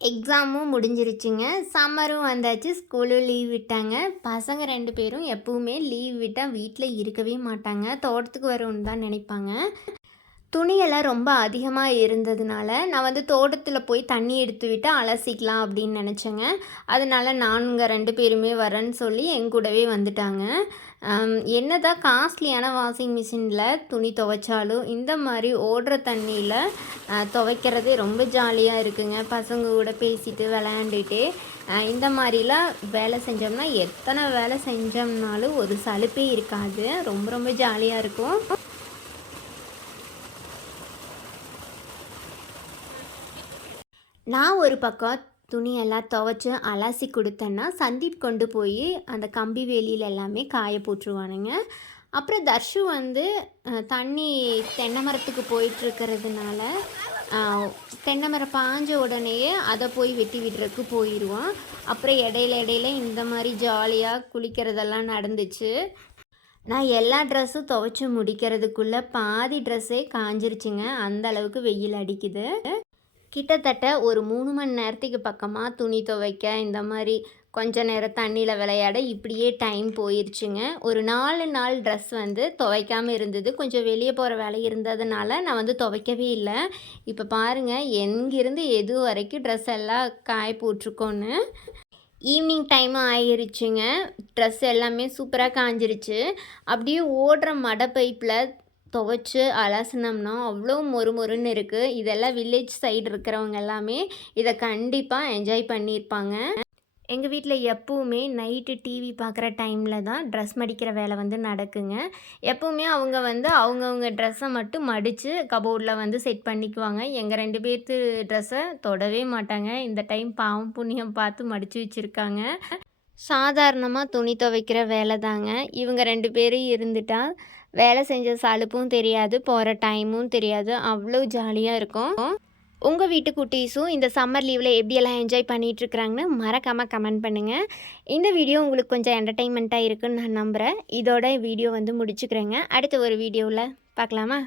எக்ஸாமும் முடிஞ்சிருச்சுங்க. சம்மரும் வந்தாச்சு. ஸ்கூலும் லீவ் விட்டாங்க. பசங்க ரெண்டு பேரும் எப்பவுமே லீவ் விட்டால் வீட்டில் இருக்கவே மாட்டாங்க. தோட்டத்துக்கு வரும்னு தான் நினைப்பாங்க. துணியெல்லாம் ரொம்ப அதிகமாக இருந்ததுனால நான் வந்து தோட்டத்தில் போய் தண்ணி எடுத்து விட்டு அலசிக்கலாம் அப்படின்னு நினச்சேங்க. அதனால நானுங்க ரெண்டு பேருமே வரேன்னு சொல்லி என் கூடவே வந்துட்டாங்க. என்ன தான் காஸ்ட்லியான வாஷிங் மிஷினில் துணி துவைச்சாலும் இந்த மாதிரி ஓடுற தண்ணியில் துவைக்கிறதே ரொம்ப ஜாலியாக இருக்குங்க. பசங்க கூட பேசிட்டு விளையாண்டுட்டு இந்த மாதிரிலாம் வேலை செஞ்சோம்னா எத்தனை வேலை செஞ்சோம்னாலும் ஒரு சலுப்பே இருக்காது. ரொம்ப ரொம்ப ஜாலியாக இருக்கும். நான் ஒரு பக்கம் துணியெல்லாம் துவைச்சி அலசி கொடுத்தேன்னா சந்தீப் கொண்டு போய் அந்த கம்பி வேலியில் எல்லாமே காய போட்டுருவானுங்க. அப்புறம் தர்ஷு வந்து தண்ணி தென்னை மரத்துக்கு போயிட்டுருக்கிறதுனால தென்னை மரம் பாஞ்ச உடனேயே அதை போய் வெட்டி விடுறதுக்கு போயிடுவான் அப்புறம் இடையில இடையில இந்த மாதிரி ஜாலியாக குளிக்கிறதெல்லாம் நடந்துச்சு. நான் எல்லா ட்ரெஸ்ஸும் துவைச்சி முடிக்கிறதுக்குள்ளே பாதி ட்ரெஸ்ஸே காஞ்சிருச்சுங்க. அந்த அளவுக்கு வெயில் அடிக்குது. கிட்டத்தட்ட ஒரு மூணு மணி நேரத்துக்கு பக்கமாக துணி துவைக்க இந்த மாதிரி கொஞ்ச நேரம் தண்ணியில் விளையாட இப்படியே டைம் போயிருச்சுங்க. ஒரு நாலு நாள் ட்ரெஸ் வந்து துவைக்காமல் இருந்தது. கொஞ்சம் வெளியே போகிற வேலை இருந்ததுனால நான் வந்து துவைக்கவே இல்லை. இப்போ பாருங்கள் எங்கிருந்து எது வரைக்கும் ட்ரெஸ் எல்லாம் காய் போட்டிருக்கோன்னு ஈவினிங் டைம் ஆயிருச்சுங்க. ட்ரெஸ் எல்லாமே சூப்பராக காஞ்சிருச்சு. அப்படியே ஓடுற மடை பைப்பில் துவைச்சு அலசினோம்னா அவ்வளோ மொறு மொறுன்னு இருக்குது இதெல்லாம் வில்லேஜ் சைடு இருக்கிறவங்க எல்லாமே இதை கண்டிப்பாக என்ஜாய் பண்ணியிருப்பாங்க. எங்கள் வீட்டில் எப்போவுமே நைட்டு டிவி பார்க்குற டைமில் தான் ட்ரெஸ் மடிக்கிற வேலை வந்து நடக்குங்க. எப்போவுமே அவங்க வந்து அவங்கவுங்க ட்ரெஸ்ஸை மட்டும் மடித்து கபோர்டில் வந்து செட் பண்ணிக்குவாங்க. எங்கள் ரெண்டு பேர்த்து ட்ரெஸ்ஸை தொடவே மாட்டாங்க. இந்த டைம் பாவம் புண்ணியம் பார்த்து மடித்து வச்சுருக்காங்க. சாதாரணமாக துணி துவைக்கிற வேலை தாங்க. இவங்க ரெண்டு பேரும் இருந்துட்டால் வேலை செஞ்ச சலுப்பும் தெரியாது போகிற டைமும் தெரியாது. அவ்வளோ ஜாலியாக இருக்கும். உங்கள் வீட்டு குட்டீஸும் இந்த சம்மர் லீவில் எப்படியெல்லாம் என்ஜாய் பண்ணிகிட்ருக்குறாங்கன்னு மறக்காமல் கமெண்ட் பண்ணுங்கள் இந்த வீடியோ உங்களுக்கு கொஞ்சம் என்டர்டெயின்மெண்ட்டாக இருக்குன்னு நான் நம்புகிறேன் இதோட வீடியோ வந்து முடிச்சுக்கிறேங்க. அடுத்த ஒரு வீடியோவில் பார்க்கலாமா?